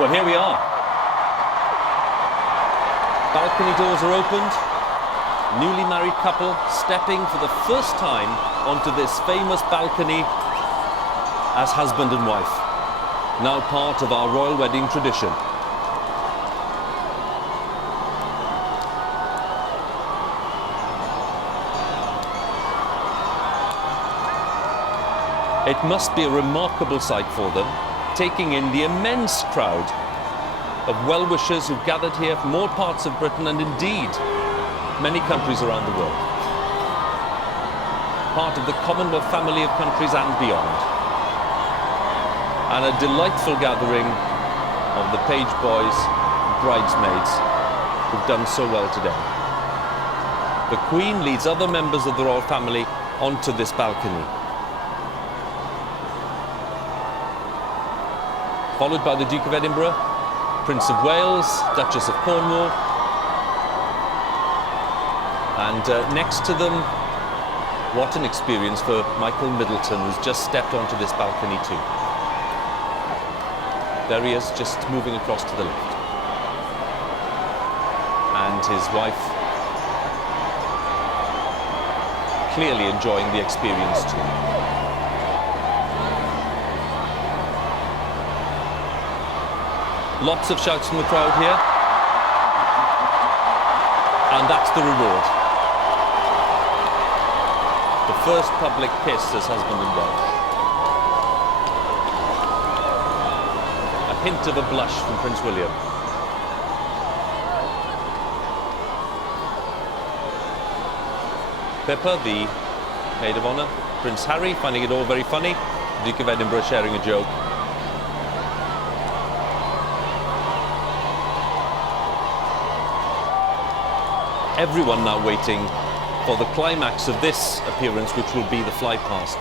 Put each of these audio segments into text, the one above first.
Well, here we are. Balcony doors are opened. Newly married couple stepping for the first time onto this famous balcony as husband and wife. Now part of our royal wedding tradition. It must be a remarkable sight for them, taking in the immense crowd of well-wishers who've gathered here from all parts of Britain and indeed many countries around the world. Part of the Commonwealth family of countries and beyond. And a delightful gathering of the page boys and bridesmaids who've done so well today. The Queen leads other members of the royal family onto this balcony, followed by the Duke of Edinburgh, Prince of Wales, Duchess of Cornwall, and next to them, what an experience for Michael Middleton, who's just stepped onto this balcony too. There he is, just moving across to the left. And his wife clearly enjoying the experience too. Lots of shouts from the crowd here. And that's the reward. The first public kiss as husband and wife. A hint of a blush from Prince William. Pippa, the maid of honour. Prince Harry, finding it all very funny. The Duke of Edinburgh sharing a joke. Everyone now waiting for the climax of this appearance, which will be the fly past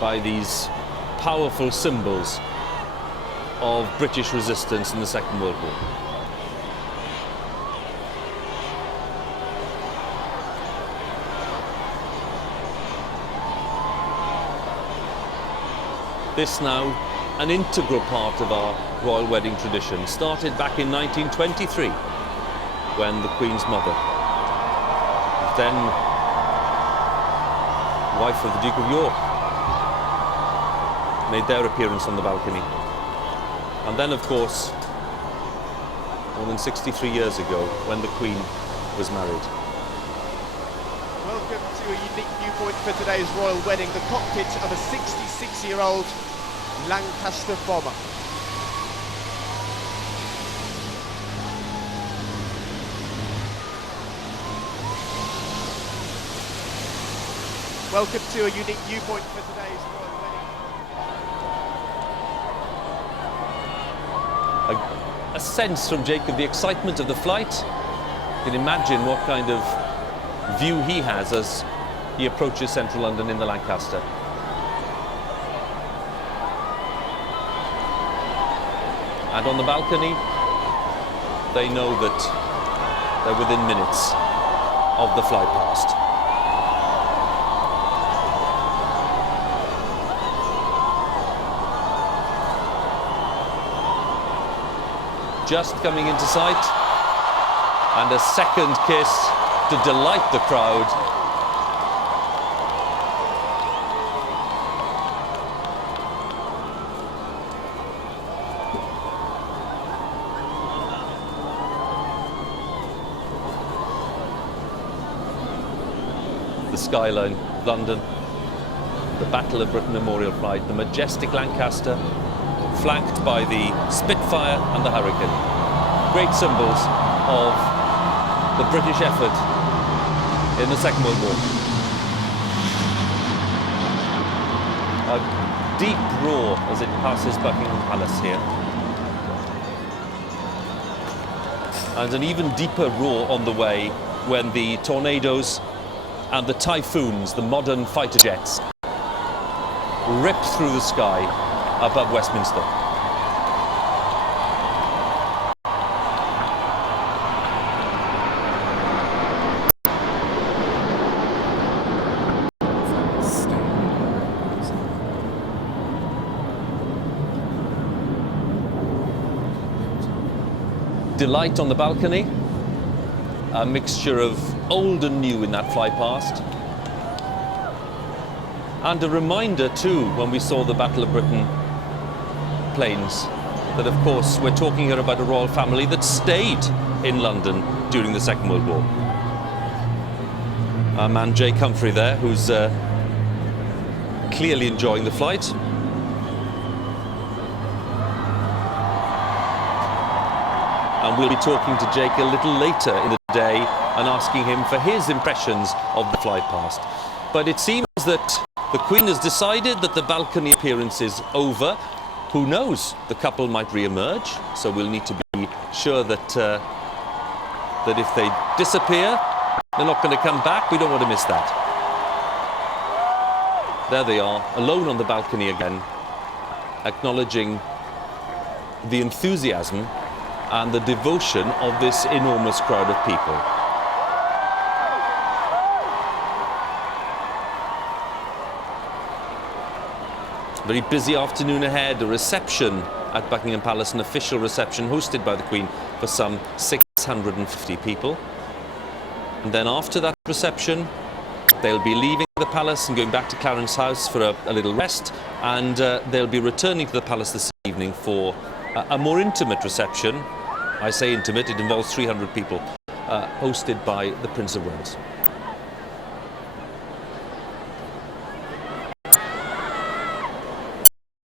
by these powerful symbols of British resistance in the Second World War. This now an integral part of our royal wedding tradition, started back in 1923. When the Queen's mother, then wife of the Duke of York, made their appearance on the balcony. And then, of course, more than 63 years ago, when the Queen was married. Welcome to a unique viewpoint for today's royal wedding, the cockpit of a 66-year-old Lancaster bomber. Welcome to a unique viewpoint for today's royal wedding. A sense from Jacob, the excitement of the flight. You can imagine what kind of view he has as he approaches central London in the Lancaster. And on the balcony, they know that they're within minutes of the fly past. Just coming into sight, and a second kiss to delight the crowd. The skyline of London, the Battle of Britain Memorial Pride, the majestic Lancaster, flanked by the Spitfire and the Hurricane. Great symbols of the British effort in the Second World War. A deep roar as it passes Buckingham Palace here. And an even deeper roar on the way when the tornadoes and the typhoons, the modern fighter jets, rip through the sky above Westminster. delight on the balcony. A mixture of old and new in that fly past. And a reminder too, when we saw the Battle of Britain planes, that of course we're talking here about a royal family that stayed in London during the Second World War. Our man Jake Humphrey there, who's clearly enjoying the flight. And we'll be talking to Jake a little later in the day and asking him for his impressions of the flight past. But it seems that the Queen has decided that the balcony appearance is over. Who knows? The couple might re-emerge, so we'll need to be sure that that if they disappear, they're not going to come back. We don't want to miss that. There they are, alone on the balcony again, acknowledging the enthusiasm and the devotion of this enormous crowd of people. Very busy afternoon ahead, a reception at Buckingham Palace, an official reception hosted by the Queen for some 650 people. And then after that reception, they'll be leaving the palace and going back to Clarence House for a little rest, and they'll be returning to the palace this evening for a more intimate reception. I say intimate, it involves 300 people, hosted by the Prince of Wales.